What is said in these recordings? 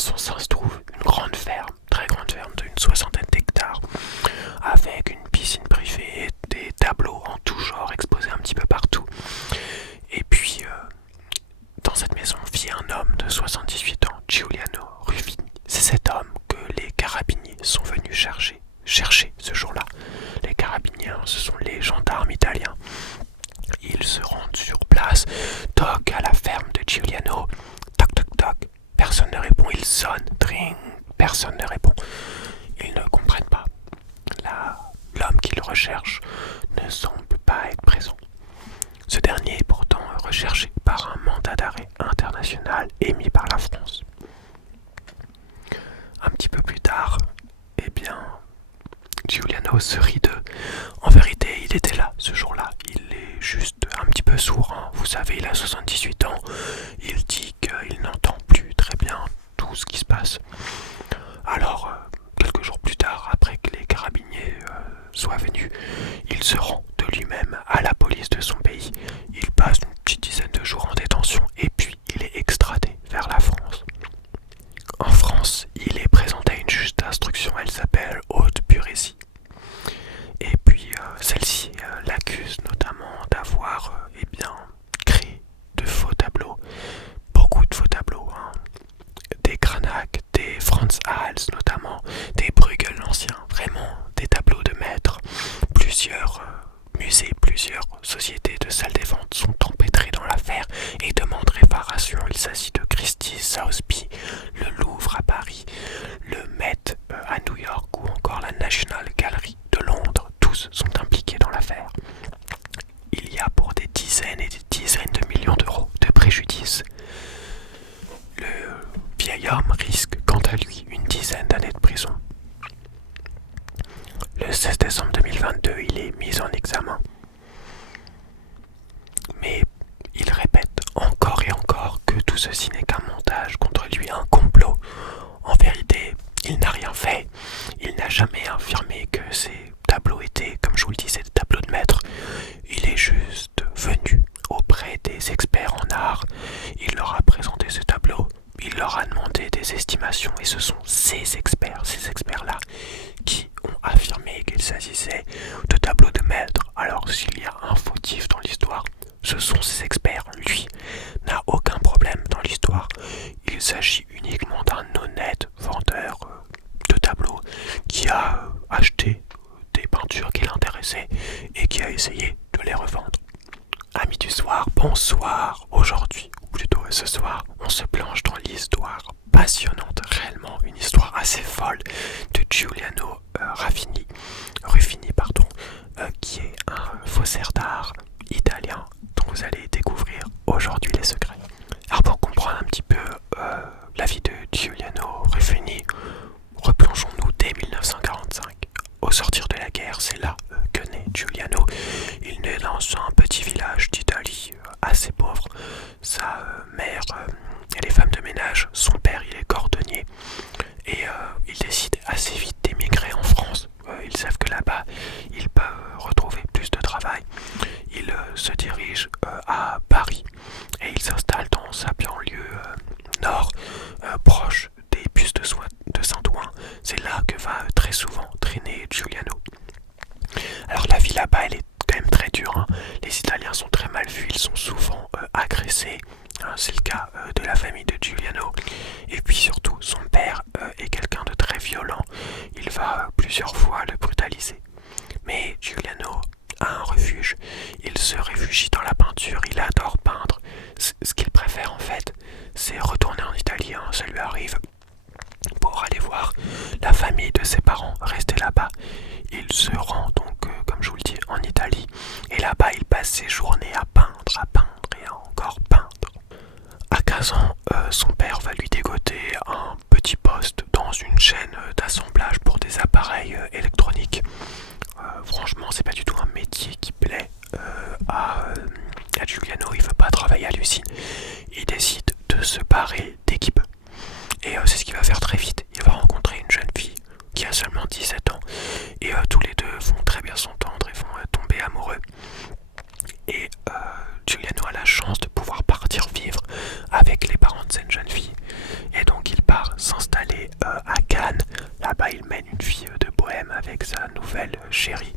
son sein se trouve une grande ferme, très grande ferme d'une 60aine d'hectares, avec une piscine privée, des tableaux en tout genre exposés un petit peu partout. Et puis, dans cette maison vit un homme de 78 ans, Giuliano Ruffini. C'est cet homme que les carabiniers sont venus chercher ce jour-là. Les carabiniers, ce sont les gendarmes italiens. Ils se rendent sur place, toc à la ferme de Giuliano, toc toc toc, personne ne répond, ils sonnent, dring, personne ne répond. Ils ne comprennent pas. L'homme qu'ils recherchent ne semble pas être présent. Ce dernier est pourtant recherché par un mandat d'arrêt international émis par la France. Un petit peu plus tard, eh bien, Giuliano se rit d'eux. En vérité, il était là ce jour-là. Il est juste un petit peu sourd, hein. Vous savez, il a 78 ans. Il dit qu'il n'entend plus très bien tout ce qui se passe. Alors, quelques jours plus tard, après que les carabiniers soient venus, il se rend de lui-même à la police de son pays. Il passe une petite dizaine de jours en détention et puis il est extradé vers la France. En France, il est présenté à une juge d'instruction, elle s'appelle Aude Buresi. Et puis celle-ci l'accuse notamment d'avoir créé de faux tableaux, beaucoup de faux tableaux, hein. Des Cranach, des Franz Hals notamment, des Bruegel l'ancien, vraiment des tableaux de maître. Plusieurs musées, plusieurs sociétés de salles des ventes sont empêtrées dans l'affaire et demandent réparation. Il s'agit de Christie's, Sotheby's, le Louvre à Paris, le Met à New York ou encore la National Gallery de Londres. Tous sont impliqués dans l'affaire. Il y a pour des dizaines et des dizaines de millions d'euros de préjudice. Le vieil homme risque quant à lui une dizaine d'années de prison. Le 16 décembre 2022, il est mis en examen. Mais il répète encore et encore que tout ceci n'est qu'un montage contre lui, un complot. En vérité, il n'a rien fait. Il n'a jamais affirmé que ces tableaux étaient, comme je vous le disais, des tableaux de maître. Il est juste venu auprès des experts en art. Il leur a présenté ces tableaux. Il leur a demandé des estimations et ce sont ces experts-là, qui ont affirmé qu'il s'agissait de tableaux de maître. Alors s'il y a un fautif dans l'histoire, ce sont ces experts. Lui n'a aucun problème dans l'histoire. Il s'agit uniquement d'un honnête vendeur de tableaux qui a acheté des peintures qui l'intéressaient et qui a essayé de les revendre. Amis du soir, bonsoir. Aujourd'hui, ou plutôt ce soir, on se plonge dans l'histoire passionnante, réellement une histoire assez folle de Giuliano Ruffini, qui est un faussaire d'art italien dont vous allez découvrir aujourd'hui les secrets. Alors pour comprendre un petit peu la vie de Giuliano Ruffini, replongeons-nous dès 1945. Au sortir de la guerre, c'est là que naît Giuliano. Il naît dans un petit village d'Italie assez pauvre. Sa mère, elle est femme de ménage. Son père, il est cordonnier. Et ils décident assez vite d'émigrer en France. Ils savent que là-bas, ils peuvent retrouver plus de travail. Ils se dirigent à Paris. Et ils s'installent dans sa banlieue nord, proche des bus de Saint-Ouen. C'est là que va très souvent traîner Giuliano. Alors la vie là-bas, elle est quand même très dure, hein. Les Italiens sont très mal vus, ils sont souvent agressés. Hein, c'est le cas de la famille de Giuliano. Et puis surtout, son père est quelqu'un de très violent. Il va plusieurs fois le brutaliser. Mais Giuliano a un refuge. Il se réfugie dans la peinture, il adore peindre. Ce qu'il préfère en fait, c'est retourner en Italie, hein, ça lui arrive, pour aller voir la famille de ses parents rester là-bas. Il se rend donc, comme je vous le dis, en Italie. Et là-bas, il passe ses journées à peindre et à encore peindre. À 15 ans, son père va lui dégoter un petit poste dans une chaîne d'assemblage pour des appareils électroniques. Franchement, c'est pas du tout un métier qui plaît à Giuliano. Il veut pas travailler à l'usine. Il décide de se barrer d'équipe. Et c'est ce qu'il va faire très vite. Il va rencontrer une jeune fille qui a seulement 17 ans. Et tous les deux vont très bien s'entendre et vont tomber amoureux. Et Giuliano a la chance de pouvoir partir vivre avec les parents de cette jeune fille. Et donc il part s'installer chérie.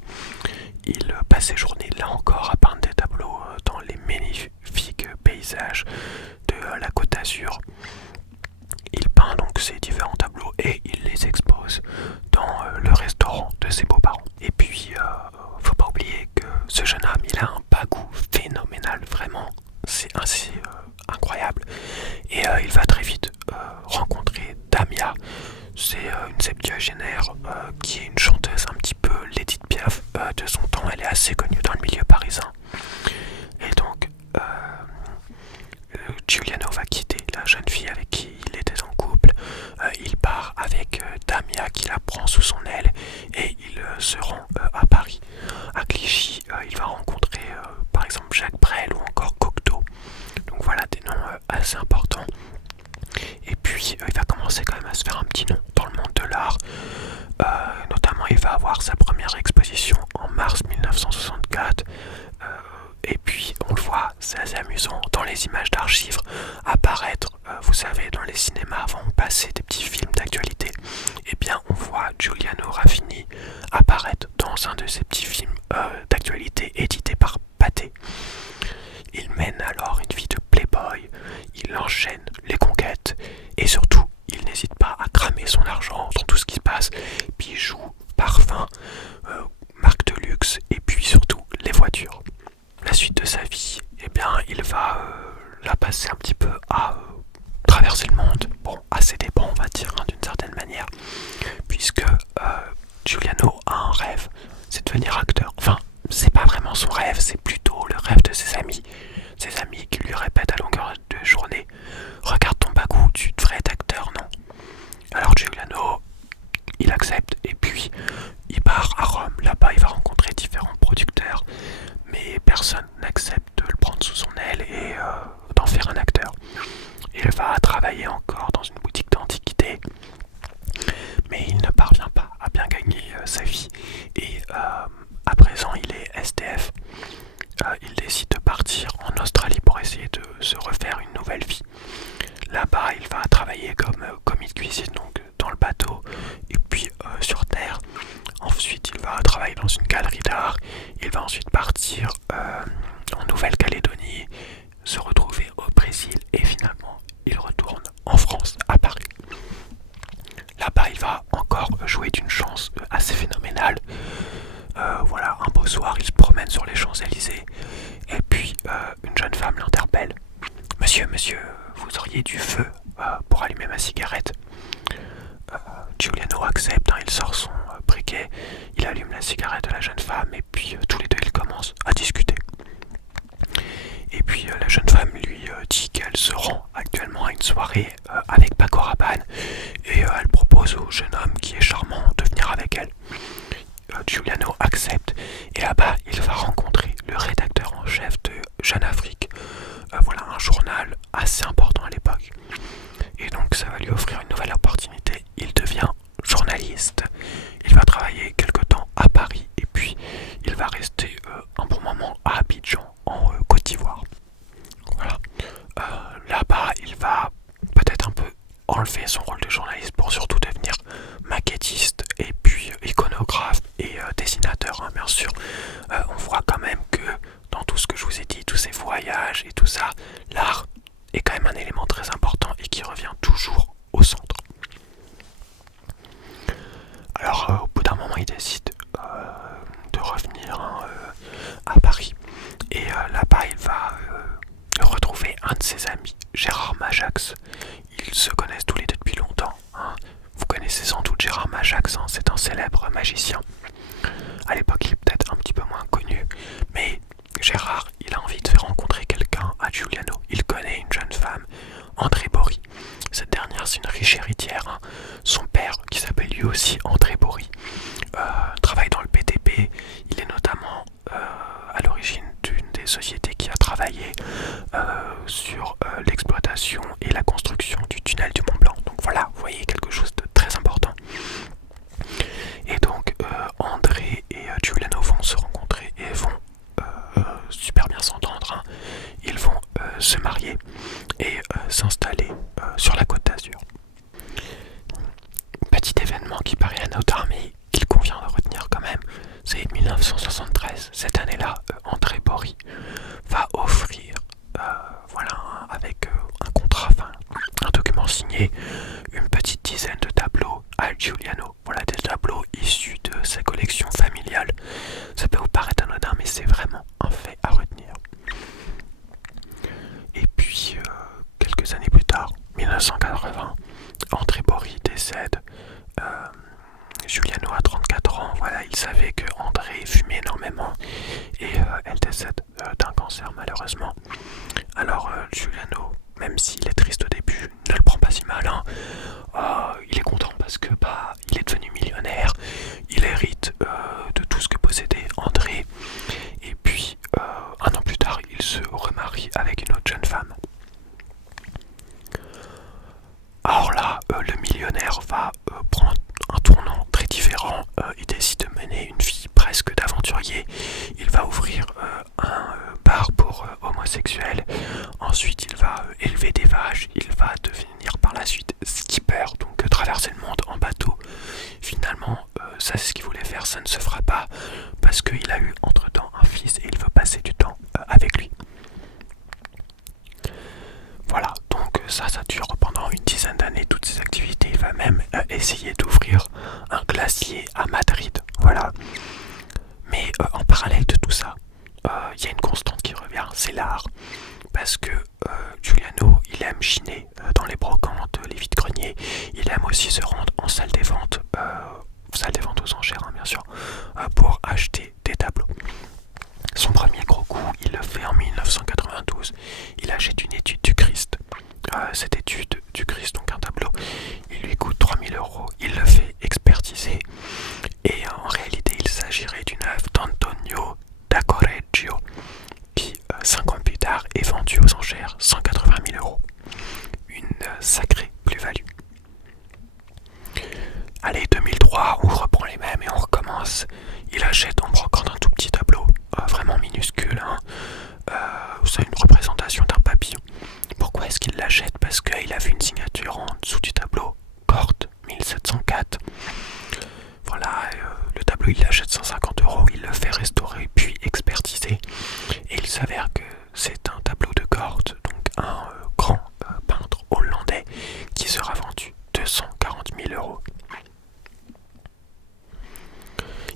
Il passe ses journées là encore à peindre des tableaux dans les magnifiques paysages de la Côte d'Azur. Il peint donc ces différents tableaux et il les expose dans le restaurant de ses beaux-parents. Et puis, faut pas oublier que ce jeune homme, il a un bagou phénoménal, vraiment, c'est assez incroyable. Et il va très vite rencontrer Damia. C'est une septuagénaire qui est une chanteuse un petit peu l'Édith Piaf de son temps. Elle est assez connue dans le milieu parisien. Et donc, Giuliano va quitter la jeune fille avec qui il était en couple. Il part avec Damia qui la prend sous son aile et il se rend à Paris. À Clichy, il va rencontrer par exemple Jacques Brel ou encore Cocteau. Donc voilà des noms assez importants. Et puis il va commencer quand même à se faire un petit nom dans le monde de l'art. Notamment il va avoir sa première exposition en mars 1964. Et puis on le voit, c'est assez amusant dans les images d'archives apparaître, vous savez, dans les cinémas avant on passait des petits films d'actualité. Et bien on voit Giuliano Raffini apparaître dans un de ces petits films d'actualité édités par Pathé. Il mène alors une vie de playboy, il enchaîne les conquêtes et surtout il n'hésite pas à cramer son argent dans tout ce qui se passe. Bijoux, parfums, marques de luxe et puis surtout les voitures. La suite de sa vie, eh bien, il va la passer un petit peu à traverser le monde. Bon, à ses dépens, on va dire, hein, d'une certaine manière, puisque Giuliano a un rêve, c'est de devenir acteur. Enfin, c'est pas vraiment son rêve, c'est plutôt le rêve de ses amis. Ses amis qui lui répètent à longueur de journée: regarde ton bagou, tu devrais être acteur, non? Alors Giuliano, il accepte et puis il part à Rome. Là-bas, il va rencontrer différents producteurs, mais personne n'accepte de le prendre sous son aile et d'en faire un acteur. Il va travailler encore dans une boutique d'antiquités, mais il ne parvient pas à bien gagner sa vie. Et à présent, il est SDF. Il décide de partir en Australie pour essayer de se refaire une nouvelle vie. Là-bas, il va travailler comme commis de cuisine, donc dans le bateau, et puis sur terre. Ensuite, il va travailler dans une galerie d'art. Il va ensuite partir en Nouvelle-Calédonie, se retrouver au Brésil et finalement, il retourne en France, à Paris. Là-bas, il va encore jouer d'une chance assez phénoménale. Voilà, un beau soir, il se promène sur les Champs-Élysées et puis une jeune femme l'interpelle. Monsieur, vous auriez du feu pour allumer ma cigarette? Giuliano accepte, hein, il sort son briquet, il allume la cigarette de la jeune femme et puis tous les deux ils commencent à discuter. Et puis la jeune femme lui dit qu'elle se rend actuellement à une soirée avec Paco Rabanne et elle propose au jeune homme qui est charmant de venir avec elle. Giuliano accepte et là-bas il va rencontrer le rédacteur en chef de Jeune Afrique. Voilà, un journal assez important à l'époque. Et donc ça va lui offrir une nouvelle opportunité. Il devient journaliste. Il va travailler quelque temps à Paris et puis il va rester un bon moment à Abidjan en Côte d'Ivoire. Voilà. Là-bas il va peut-être un peu enlever son rôle de journaliste pour surtout devenir maquettiste et puis iconographe et dessinateur, hein, bien sûr. On voit quand même que dans tout ce que je vous ai dit, tous ces voyages et tout ça, l'art est quand même un élément très important et qui revient toujours au centre. Alors au bout d'un moment il décide de revenir à Paris et là-bas il va retrouver un de ses amis, Gérard Majax. Ils se connaissent tous les deux depuis longtemps, hein. Vous connaissez sans doute Gérard Majax, hein, c'est un célèbre magicien. À l'époque il est peut-être un petit peu moins connu, mais Gérard, il a envie de faire rencontrer quelqu'un à Giuliano. Il connaît une jeune femme, André Bory. Cette dernière, c'est une riche héritière, hein. Son père, qui s'appelle lui aussi André Bory, travaille dans le BTP. Il est notamment à l'origine d'une des sociétés qui a travaillé sur l'exploitation et la construction du tunnel du Mont Blanc. Donc voilà, vous voyez, quelque chose de très important. Et donc André et Giuliano vont se rencontrer et vont super bien s'entendre, hein. Ils vont se marier et s'installer sur la Côte d'Azur. Petit événement qui paraît anodin mais qu'il convient de retenir quand même, Giuliano. Voilà des tableaux issus de sa collection familiale. Ça peut vous paraître anodin, mais c'est vraiment un fait à retenir. Et puis, quelques années plus tard, 1980, André Bory décède. Giuliano a 34 ans, voilà, il savait que André fumait énormément et elle décède d'un cancer malheureusement. Alors Giuliano, même s'il est triste au début, ne le prend pas si mal, hein. Il est content parce que il est devenu millionnaire, il hérite de tout ce que possédait André et puis un an plus tard il se remarie avec une autre jeune femme. Alors là, le millionnaire va prendre un tournant très différent. Il décide de mener une vie presque d'aventurier. Il va ouvrir un bar pour homosexuels. Ensuite, il va élever des vaches. Il va devenir par la suite skipper, donc traverser le monde en bateau. Finalement, ça c'est ce qu'il voulait faire, ça ne se fera pas parce qu'il a eu entre-temps un fils et il veut passer du temps avec lui. Voilà, donc ça dure pendant une dizaine d'années, toutes ces activités. Il va même essayer d'ouvrir un glacier à Madrid, voilà. Mais en parallèle de tout ça, il y a une constante qui revient, c'est l'art. Parce que Giuliano, il aime chiner dans les brocantes, les vides-greniers. Il aime aussi se rendre en salle des ventes aux enchères, hein, bien sûr, pour acheter des tableaux. Son premier gros coup, il le fait en 1992. Il achète une étude du Christ. Cette étude du Christ, donc un tableau, il lui coûte 3000 €. Il le fait expertiser. Et en réalité, il s'agirait d'une œuvre d'Antonio da Correggio qui, 5 ans plus tard, est vendue aux enchères 180 000 €. Une sacrée plus-value. Allez, 2003, on reprend les mêmes et on recommence. Il achète en brocante un tout petit tableau, vraiment minuscule, hein. C'est une représentation d'un papillon. Pourquoi est-ce qu'il l'achète? Parce qu'il a vu une signature en dessous du tableau, Corte 1704. Voilà, le tableau il l'achète 150 €, il le fait restaurer puis expertiser. Et il s'avère que c'est un tableau de Corte, donc un grand peintre hollandais qui sera vendu 240 000 €.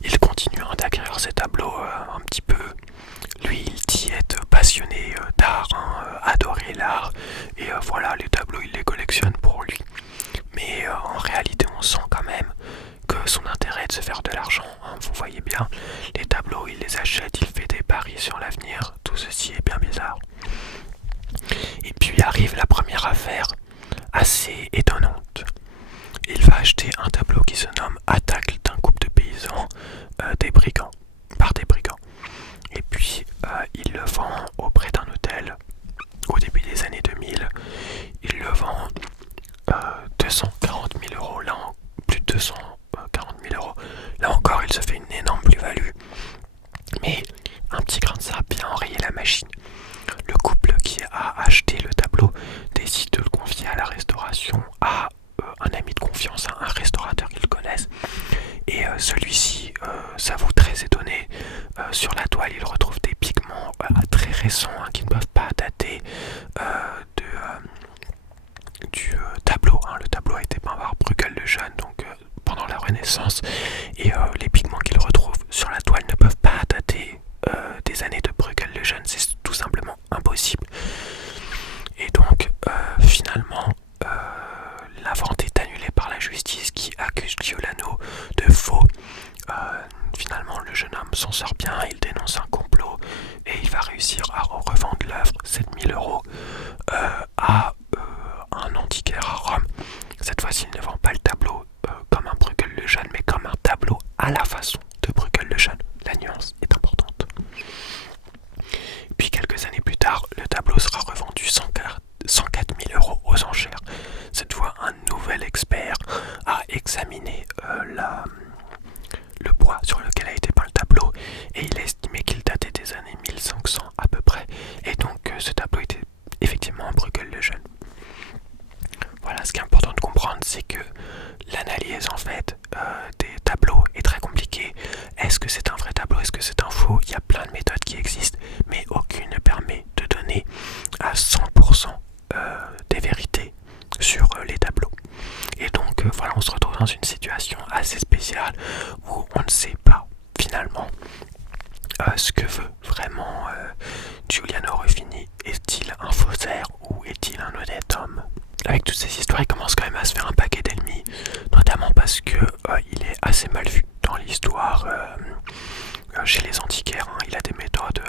Il continue d'acquérir ces tableaux un petit peu. Lui, il dit être passionné d'art, hein, adorer l'art. Et voilà, les tableaux, il les collectionne pour lui. Mais en réalité, on sent quand même que son intérêt est de se faire de l'argent, hein. Vous voyez bien, les tableaux, il les achète, il fait des paris sur l'avenir. Tout ceci est bien bizarre. Et puis arrive la première affaire assez étonnante. Il va acheter un tableau qui se nomme Attaque d'un couple de paysans par des brigands. Et puis il le vend auprès d'un hôtel au début des années 2000. Il le vend 240 000 €, là plus de 240 000 €. Là encore, il se fait une énorme plus-value. Mais un petit grain de sable vient enrayer la machine. Le couple qui a acheté le tableau décide de le confier à la restauration à un ami de confiance, un restaurateur qu'ils connaissent. Et celui-ci s'avoue très étonné. Sur la toile, il retrouve des pigments très récents, hein, qui ne peuvent pas dater du tableau, hein. Le tableau a été peint par Bruegel le Jeune, donc pendant la Renaissance. Et les pigments qu'il retrouve sur la toile ne peuvent pas dater des années de Bruegel le Jeune. C'est tout simplement impossible. Et donc, finalement, la vente est annulée par la justice qui accuse Giuliano de faux. Finalement, le jeune homme s'en sort bien, il dénonce un complot et il va réussir à revendre l'œuvre 7000 € à un antiquaire à Rome. Cette fois-ci, il ne vend pas le tableau comme un Bruegel le Jeune, mais comme un tableau à la façon de Bruegel le Jeune. La nuance est importante. Puis quelques années plus tard, le tableau sera revendu 104 000 € aux enchères. Cette fois, un nouvel expert a examiné le bois sur lequel a été peint le tableau et il a estimé qu'il datait des années 1500 à peu près. Et donc ce tableau était effectivement un Bruegel le Jeune. Voilà, ce qui est important de comprendre, c'est que l'analyse en fait des tableaux est très compliquée. Est-ce que c'est un vrai tableau? Est-ce que c'est un faux? Il y a plein de méthodes qui existent, mais aucune ne permet de donner à 100% des vérités sur les tableaux. Et donc voilà, on se retrouve dans une situation assez spéciale où on ne sait pas finalement ce que veut vraiment Giuliano Ruffini. Est-il un faussaire ou est-il un honnête homme? Avec toutes ces histoires, il commence quand même à se faire un paquet d'ennemis, notamment parce que il est assez mal vu dans l'histoire chez les antiquaires. Il a des méthodes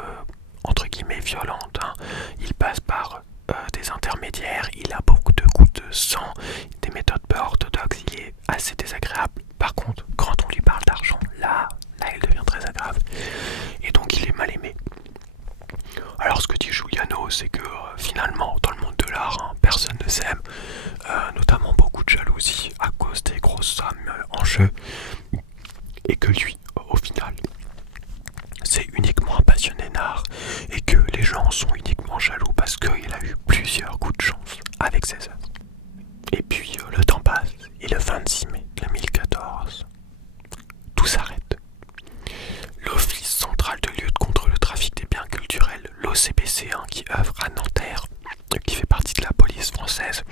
entre guillemets violentes. Il passe par des intermédiaires, il a beaucoup de coups de sang, des méthodes peu orthodoxes, il est assez désagréable. Par contre, quand on lui parle d'argent, là il devient très agréable. Et donc il est mal aimé. Alors ce que dit Giuliano, c'est que finalement, dans le monde de l'art, personne ne s'aime, notamment beaucoup de jalousie à cause des grosses sommes en jeu, et que lui, au final, c'est uniquement un passionné d'art, et que les gens sont uniquement jaloux parce qu'il a eu plusieurs coups de chance avec ses œuvres. Et puis le temps passe, et le 26 mai 2014, tout s'arrête. L'Office central de lutte contre le trafic des biens culturels, l'OCPC, qui œuvre à Nanterre, qui fait partie de la police française,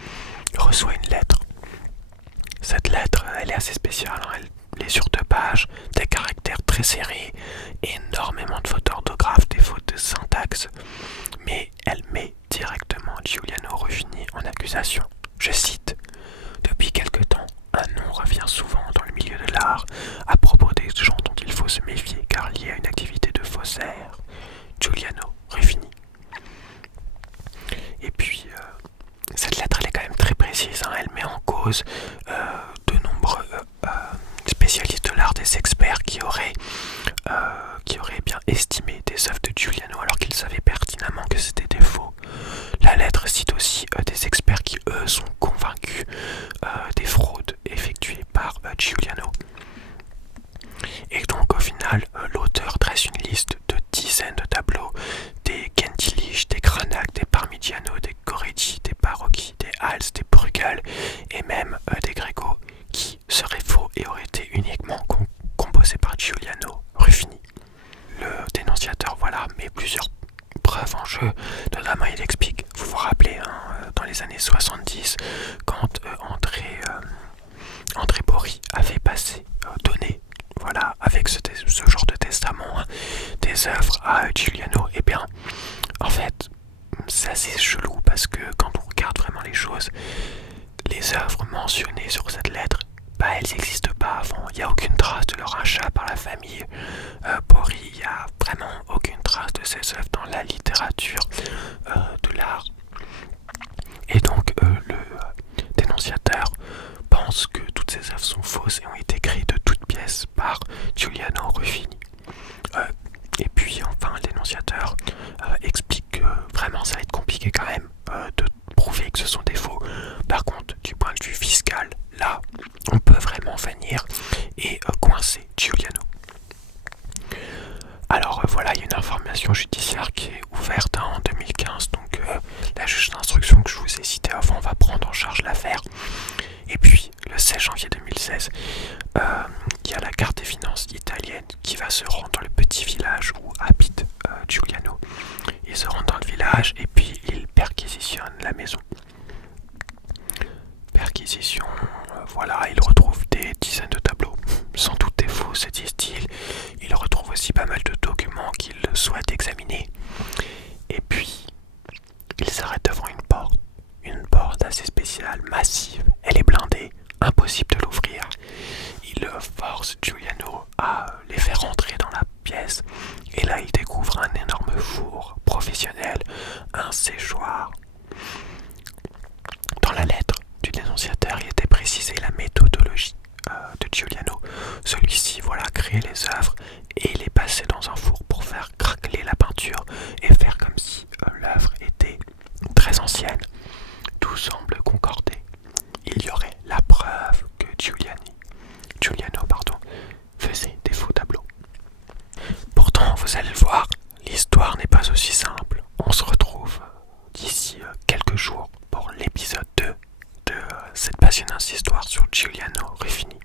reçoit une lettre. Cette lettre, elle est assez spéciale, elle est sur 2 pages, des caractères très serrés, énormément de fautes d'orthographe, des fautes de syntaxe, mais elle met directement Giuliano Ruffini en accusation. Je cite: depuis quelque temps, un nom revient souvent dans le milieu de l'art à propos des gens dont il faut se méfier car lié à une activité de faussaire. Giuliano Ruffini. Et puis, cette lettre elle est quand même très précise, elle met en cause de nombreux spécialistes de l'art, des experts qui auraient bien estimé des œuvres de Giuliano alors qu'ils savaient pertinemment que c'était des faux. La lettre cite aussi des experts qui, eux, sont convaincus des fraudes effectuées par Giuliano. Et donc, au final, l'auteur dresse une liste de dizaines de tableaux, des Gentilish, des Cranach, des Parmigiano, des Correggi, des Barocchi, des Hals, des Bruegel et même des Gréco qui seraient faux et auraient été uniquement composés par Giuliano Ruffini. Le dénonciateur, met plusieurs preuves en jeu, notamment il explique, vous vous rappelez, dans les années 70, quand André Bory avait donné, avec ce genre de testament, des œuvres à Giuliano, et bien, en fait, c'est assez chelou parce que quand on regarde vraiment les choses, les œuvres mentionnées sur cette lettre, elles n'existent pas avant. Il n'y a aucune trace de leur achat par la famille Bory. Il n'y a vraiment aucune trace de ces œuvres dans la littérature de l'art. Et donc le dénonciateur pense que toutes ces œuvres sont fausses et ont été créées de toutes pièces par Giuliano Ruffini. Et puis enfin le dénonciateur explique que vraiment ça va être compliqué quand même de prouver que ce sont des faux. Par contre, du point de vue fiscal, là, on peut vraiment venir et coincer Giuliano. Alors il y a une information judiciaire qui est ouverte en 2015, donc la juge d'instruction que je vous ai citée avant va prendre en charge l'affaire. Et puis, le 16 janvier 2016, il y a la Garde des Finances italienne qui va se rendre dans le petit village où habite Giuliano. Il se rend dans le village et puis il perquisitionne la maison. Perquisition, il retrouve des dizaines de tableaux, sans doute des faux, se disent-ils. Il retrouve aussi pas mal de documents qu'il souhaite examiner. Et puis, il s'arrête devant une porte assez spéciale, massive. Elle est blindée, impossible de l'ouvrir. Il force Giuliano à les faire entrer dans la pièce. Et là, il découvre un énorme four professionnel, un séchoir. Dans la lettre du dénonciateur, il était précisé la méthodologie de Giuliano. Celui-ci, créait les œuvres et les passait dans un four pour faire craqueler la peinture et faire comme si l'œuvre était très ancienne. Tout semble concorder. Il y aurait la preuve que Giuliano faisait des faux tableaux. Pourtant, vous allez le voir, l'histoire n'est pas aussi simple. On se retrouve d'ici quelques jours pour l'épisode 2 de cette passionnante histoire sur Giuliano Ruffini.